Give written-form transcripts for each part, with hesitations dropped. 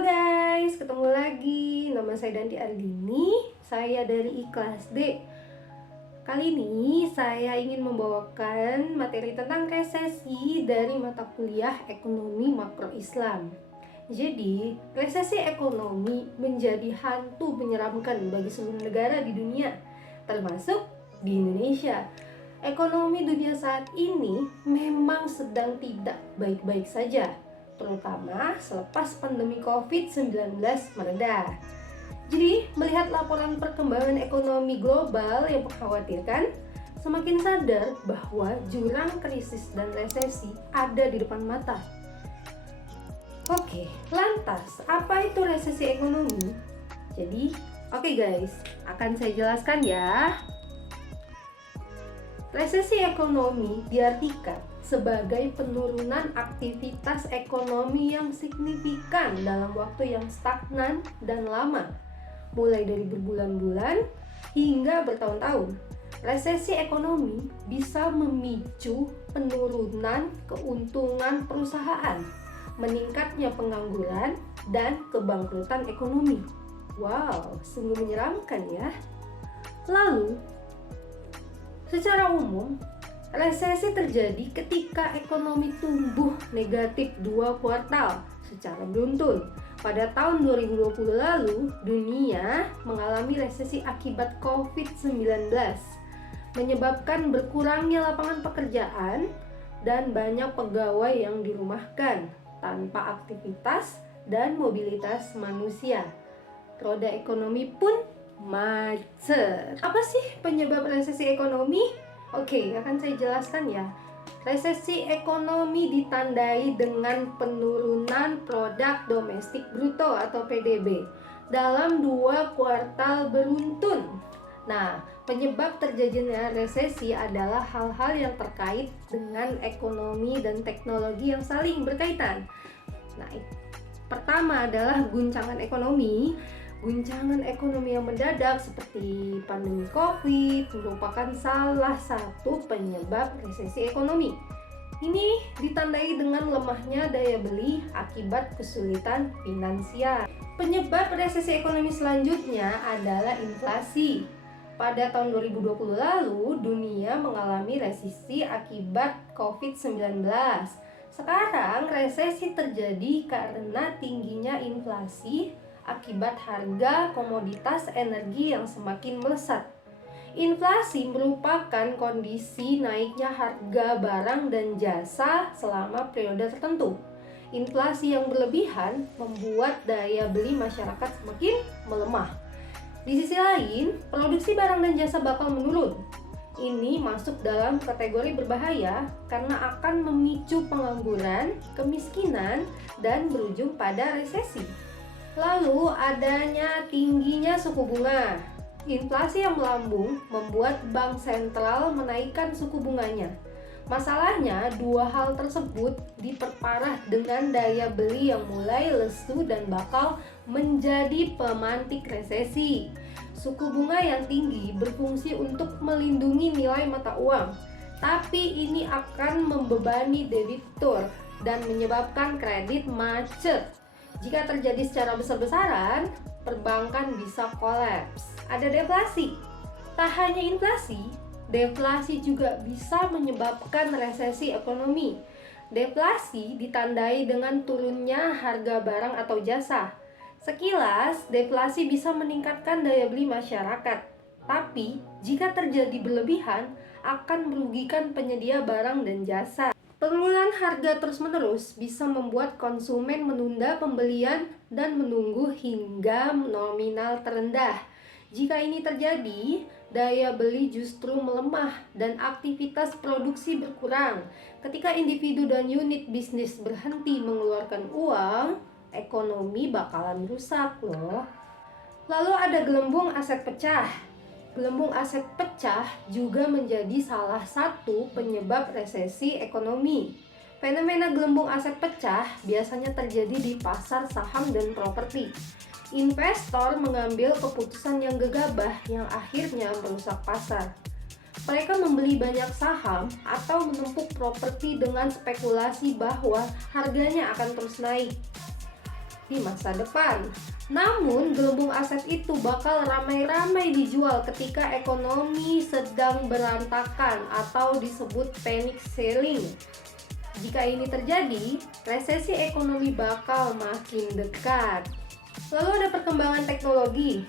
guys, ketemu lagi. Nama saya Danti Ardini. Saya dari I-Kelas D. Kali ini saya ingin membawakan materi tentang resesi dari mata kuliah Ekonomi Makro Islam. Jadi, resesi ekonomi menjadi hantu menyeramkan bagi seluruh negara di dunia, termasuk di Indonesia. Ekonomi dunia saat ini memang sedang tidak baik-baik saja, terutama selepas pandemi COVID-19 mereda. Jadi, melihat laporan perkembangan ekonomi global yang mengkhawatirkan, semakin sadar bahwa jurang krisis dan resesi ada di depan mata. Oke, lantas apa itu resesi ekonomi? Jadi, oke guys, akan saya jelaskan ya. Resesi ekonomi diartikan sebagai penurunan aktivitas ekonomi yang signifikan dalam waktu yang stagnan dan lama, mulai dari berbulan-bulan hingga bertahun-tahun. Resesi ekonomi bisa memicu penurunan keuntungan perusahaan, meningkatnya pengangguran, dan kebangkrutan ekonomi. Wow, sungguh menyeramkan ya. Lalu, secara umum, resesi terjadi ketika ekonomi tumbuh negatif 2 kuartal secara beruntun. Pada tahun 2020 lalu, dunia mengalami resesi akibat COVID-19, menyebabkan berkurangnya lapangan pekerjaan dan banyak pegawai yang dirumahkan tanpa aktivitas dan mobilitas manusia. Roda ekonomi pun macet. Apa sih penyebab resesi ekonomi? Oke, akan saya jelaskan ya. Resesi ekonomi ditandai dengan penurunan produk domestik bruto atau PDB dalam 2 kuartal beruntun. Nah, penyebab terjadinya resesi adalah hal-hal yang terkait dengan ekonomi dan teknologi yang saling berkaitan. Nah, pertama adalah guncangan ekonomi. Guncangan ekonomi yang mendadak seperti pandemi COVID merupakan salah satu penyebab resesi ekonomi. Ini ditandai dengan lemahnya daya beli akibat kesulitan finansial. Penyebab resesi ekonomi selanjutnya adalah inflasi. Pada tahun 2020 lalu, dunia mengalami resesi akibat COVID-19. Sekarang resesi terjadi karena tingginya inflasi akibat harga komoditas energi yang semakin melesat. Inflasi merupakan kondisi naiknya harga barang dan jasa selama periode tertentu. Inflasi yang berlebihan membuat daya beli masyarakat semakin melemah. Di sisi lain, produksi barang dan jasa bakal menurun. Ini masuk dalam kategori berbahaya karena akan memicu pengangguran, kemiskinan, dan berujung pada resesi. Lalu adanya tingginya suku bunga. Inflasi yang melambung membuat bank sentral menaikkan suku bunganya. Masalahnya, dua hal tersebut diperparah dengan daya beli yang mulai lesu dan bakal menjadi pemantik resesi. Suku bunga yang tinggi berfungsi untuk melindungi nilai mata uang, tapi ini akan membebani debitur dan menyebabkan kredit macet. Jika terjadi secara besar-besaran, perbankan bisa kolaps. Ada deflasi. Tak hanya inflasi, deflasi juga bisa menyebabkan resesi ekonomi. Deflasi ditandai dengan turunnya harga barang atau jasa. Sekilas, deflasi bisa meningkatkan daya beli masyarakat. Tapi, jika terjadi berlebihan, akan merugikan penyedia barang dan jasa. Penurunan harga terus-menerus bisa membuat konsumen menunda pembelian dan menunggu hingga nominal terendah. Jika ini terjadi, daya beli justru melemah dan aktivitas produksi berkurang. Ketika individu dan unit bisnis berhenti mengeluarkan uang, ekonomi bakalan rusak loh. Lalu ada gelembung aset pecah. Gelembung aset pecah juga menjadi salah satu penyebab resesi ekonomi. Fenomena gelembung aset pecah biasanya terjadi di pasar saham dan properti. Investor mengambil keputusan yang gegabah yang akhirnya merusak pasar. Mereka membeli banyak saham atau menumpuk properti dengan spekulasi bahwa harganya akan terus naik. di masa depan. Namun, gelembung aset itu bakal ramai-ramai dijual ketika ekonomi sedang berantakan atau disebut panic selling. Jika ini terjadi, resesi ekonomi bakal makin dekat. Lalu ada perkembangan teknologi.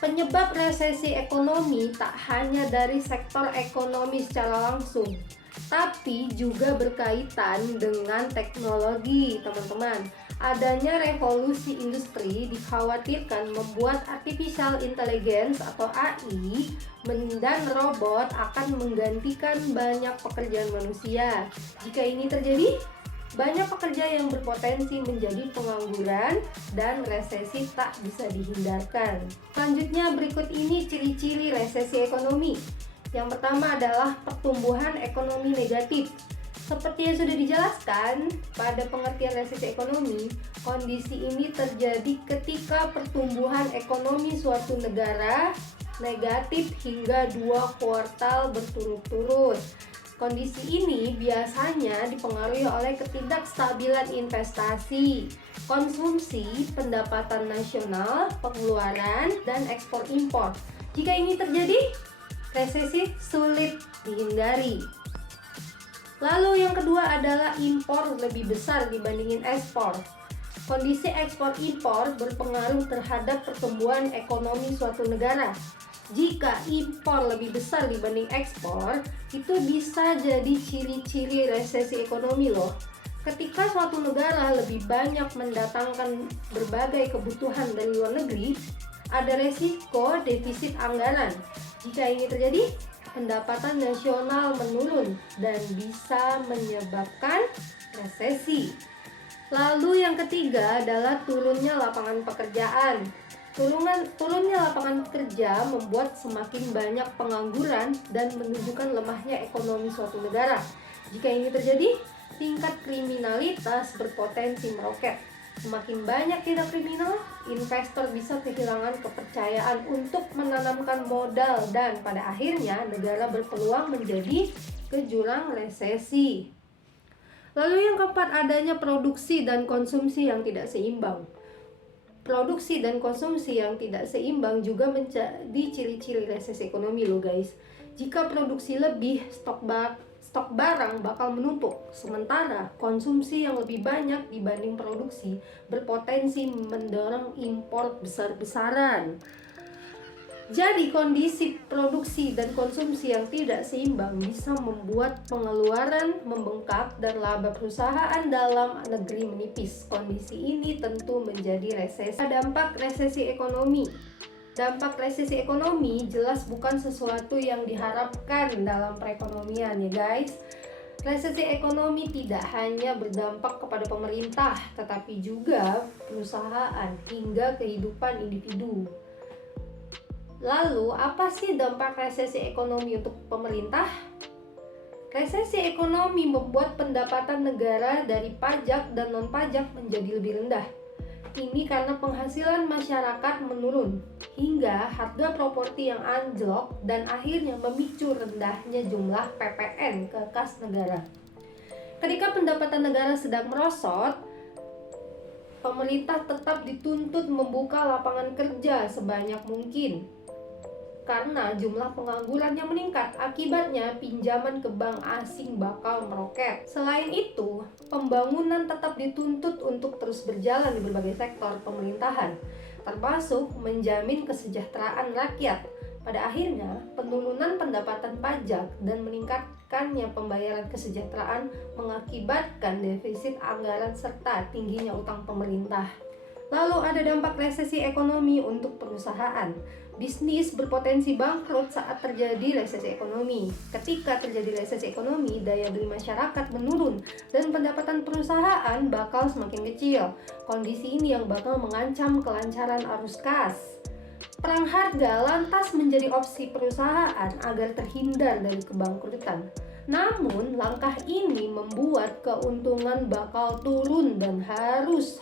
Penyebab resesi ekonomi tak hanya dari sektor ekonomi secara langsung, tapi juga berkaitan dengan teknologi, teman-teman. Adanya revolusi industri dikhawatirkan membuat artificial intelligence atau AI dan robot akan menggantikan banyak pekerjaan manusia. Jika ini terjadi, banyak pekerja yang berpotensi menjadi pengangguran dan resesi tak bisa dihindarkan. Selanjutnya, berikut ini ciri-ciri resesi ekonomi. Yang pertama adalah pertumbuhan ekonomi negatif. Seperti yang sudah dijelaskan pada pengertian resesi ekonomi, kondisi ini terjadi ketika pertumbuhan ekonomi suatu negara negatif hingga 2 kuartal berturut-turut. Kondisi ini biasanya dipengaruhi oleh ketidakstabilan investasi, konsumsi, pendapatan nasional, pengeluaran, dan ekspor impor. Jika ini terjadi, resesi sulit dihindari. Lalu yang kedua adalah impor lebih besar dibandingin ekspor. Kondisi ekspor impor berpengaruh terhadap pertumbuhan ekonomi suatu negara. Jika impor lebih besar dibanding ekspor, itu bisa jadi ciri-ciri resesi ekonomi loh. Ketika suatu negara lebih banyak mendatangkan berbagai kebutuhan dari luar negeri, ada resiko defisit anggaran. Jika ini terjadi, pendapatan nasional menurun dan bisa menyebabkan resesi. Lalu yang ketiga adalah turunnya lapangan pekerjaan. Turunnya lapangan kerja membuat semakin banyak pengangguran dan menunjukkan lemahnya ekonomi suatu negara. Jika ini terjadi, tingkat kriminalitas berpotensi meroket. Semakin banyak tindak kriminal, investor bisa kehilangan kepercayaan untuk menanamkan modal dan pada akhirnya negara berpeluang menjadi ke jurang resesi. Lalu yang keempat, adanya produksi dan konsumsi yang tidak seimbang. Produksi dan konsumsi yang tidak seimbang juga menjadi ciri-ciri resesi ekonomi loh guys. Jika produksi lebih, stok barang bakal menumpuk, sementara konsumsi yang lebih banyak dibanding produksi berpotensi mendorong impor besar-besaran. Jadi kondisi produksi dan konsumsi yang tidak seimbang bisa membuat pengeluaran membengkak dan laba perusahaan dalam negeri menipis. Kondisi ini tentu menjadi resesi. Dampak resesi ekonomi. Dampak resesi ekonomi jelas bukan sesuatu yang diharapkan dalam perekonomian ya guys. Resesi ekonomi tidak hanya berdampak kepada pemerintah, tetapi juga perusahaan hingga kehidupan individu. Lalu, apa sih dampak resesi ekonomi untuk pemerintah? Resesi ekonomi membuat pendapatan negara dari pajak dan non-pajak menjadi lebih rendah. Ini karena penghasilan masyarakat menurun, hingga harga properti yang anjlok dan akhirnya memicu rendahnya jumlah PPN ke kas negara. Ketika pendapatan negara sedang merosot, pemerintah tetap dituntut membuka lapangan kerja sebanyak mungkin karena jumlah pengangguran yang meningkat. Akibatnya pinjaman ke bank asing bakal meroket. Selain itu, pembangunan tetap dituntut untuk terus berjalan di berbagai sektor pemerintahan, termasuk menjamin kesejahteraan rakyat. Pada akhirnya, penurunan pendapatan pajak dan meningkatkannya pembayaran kesejahteraan mengakibatkan defisit anggaran serta tingginya utang pemerintah. Lalu ada dampak resesi ekonomi untuk perusahaan. Bisnis berpotensi bangkrut saat terjadi resesi ekonomi. Ketika terjadi resesi ekonomi, daya beli masyarakat menurun dan pendapatan perusahaan bakal semakin kecil. Kondisi ini yang bakal mengancam kelancaran arus kas. Perang harga lantas menjadi opsi perusahaan agar terhindar dari kebangkrutan. Namun, langkah ini membuat keuntungan bakal turun dan harus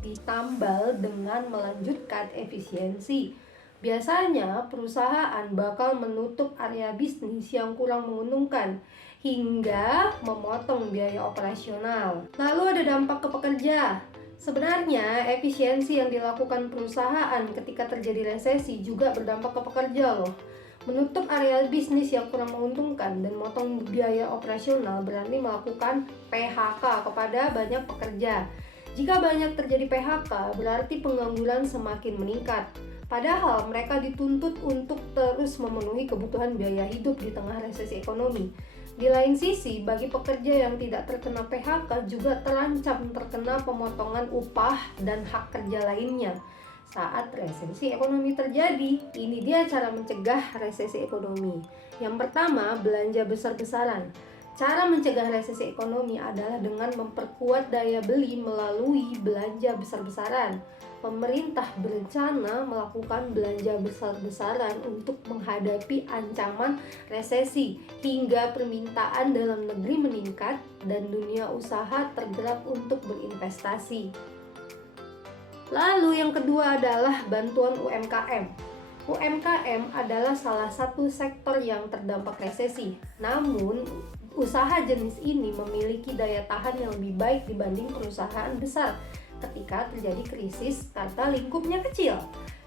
ditambal dengan melanjutkan efisiensi. Biasanya perusahaan bakal menutup area bisnis yang kurang menguntungkan hingga memotong biaya operasional. Lalu ada dampak ke pekerja. Sebenarnya, efisiensi yang dilakukan perusahaan ketika terjadi resesi juga berdampak ke pekerja loh. Menutup area bisnis yang kurang menguntungkan dan memotong biaya operasional berarti melakukan PHK kepada banyak pekerja. Jika banyak terjadi PHK, berarti pengangguran semakin meningkat. Padahal mereka dituntut untuk terus memenuhi kebutuhan biaya hidup di tengah resesi ekonomi. Di lain sisi, bagi pekerja yang tidak terkena PHK juga terancam terkena pemotongan upah dan hak kerja lainnya. Saat resesi ekonomi terjadi, ini dia cara mencegah resesi ekonomi. Yang pertama, belanja besar-besaran. Cara mencegah resesi ekonomi adalah dengan memperkuat daya beli melalui belanja besar-besaran. Pemerintah berencana melakukan belanja besar-besaran untuk menghadapi ancaman resesi hingga permintaan dalam negeri meningkat dan dunia usaha tergerak untuk berinvestasi. Lalu yang kedua adalah bantuan UMKM. UMKM adalah salah satu sektor yang terdampak resesi. Namun, usaha jenis ini memiliki daya tahan yang lebih baik dibanding perusahaan besar ketika terjadi krisis karena lingkupnya kecil.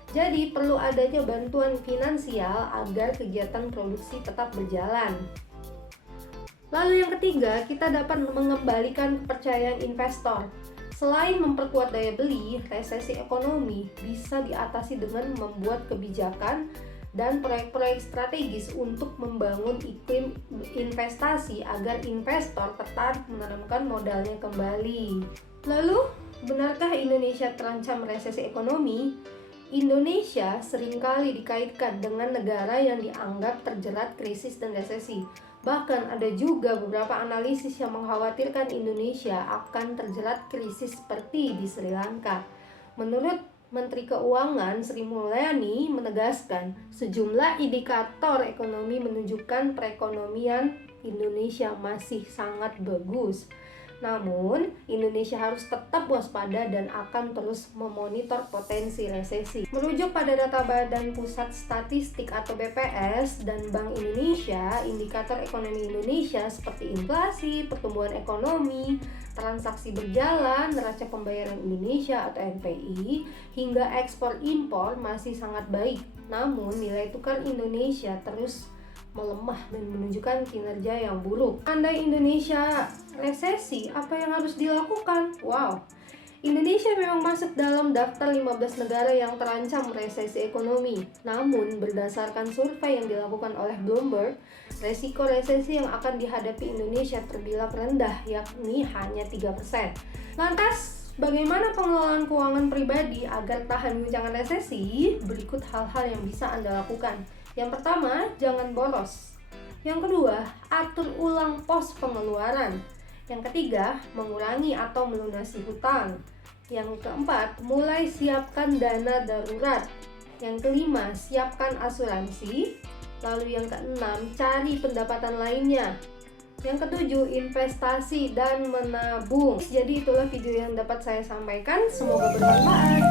Jadi perlu adanya bantuan finansial agar kegiatan produksi tetap berjalan. Lalu yang ketiga, kita dapat mengembalikan kepercayaan investor. Selain memperkuat daya beli, resesi ekonomi bisa diatasi dengan membuat kebijakan dan proyek-proyek strategis untuk membangun iklim investasi agar investor tertarik menanamkan modalnya kembali. Lalu, benarkah Indonesia terancam resesi ekonomi? Indonesia seringkali dikaitkan dengan negara yang dianggap terjerat krisis dan resesi. Bahkan ada juga beberapa analisis yang mengkhawatirkan Indonesia akan terjerat krisis seperti di Sri Lanka. Menurut Menteri Keuangan Sri Mulyani menegaskan, sejumlah indikator ekonomi menunjukkan perekonomian Indonesia masih sangat bagus. Namun, Indonesia harus tetap waspada dan akan terus memonitor potensi resesi. Merujuk pada data Badan Pusat Statistik atau BPS dan Bank Indonesia, indikator ekonomi Indonesia seperti inflasi, pertumbuhan ekonomi, transaksi berjalan, neraca pembayaran Indonesia atau NPI, hingga ekspor impor masih sangat baik. Namun, nilai tukar Indonesia terus melemah dan menunjukkan kinerja yang buruk. Andai Indonesia resesi, apa yang harus dilakukan? Wow, Indonesia memang masuk dalam daftar 15 negara yang terancam resesi ekonomi. Namun, berdasarkan survei yang dilakukan oleh Bloomberg, resiko resesi yang akan dihadapi Indonesia terbilang rendah, yakni hanya 3%. Lantas, bagaimana pengelolaan keuangan pribadi agar tahan guncangan resesi? Berikut hal-hal yang bisa Anda lakukan. Yang pertama, jangan boros. Yang kedua, atur ulang pos pengeluaran. Yang ketiga, mengurangi atau melunasi hutang. Yang keempat, mulai siapkan dana darurat. Yang kelima, siapkan asuransi. Lalu yang keenam, cari pendapatan lainnya. Yang ketujuh, investasi dan menabung. Jadi itulah video yang dapat saya sampaikan. Semoga bermanfaat.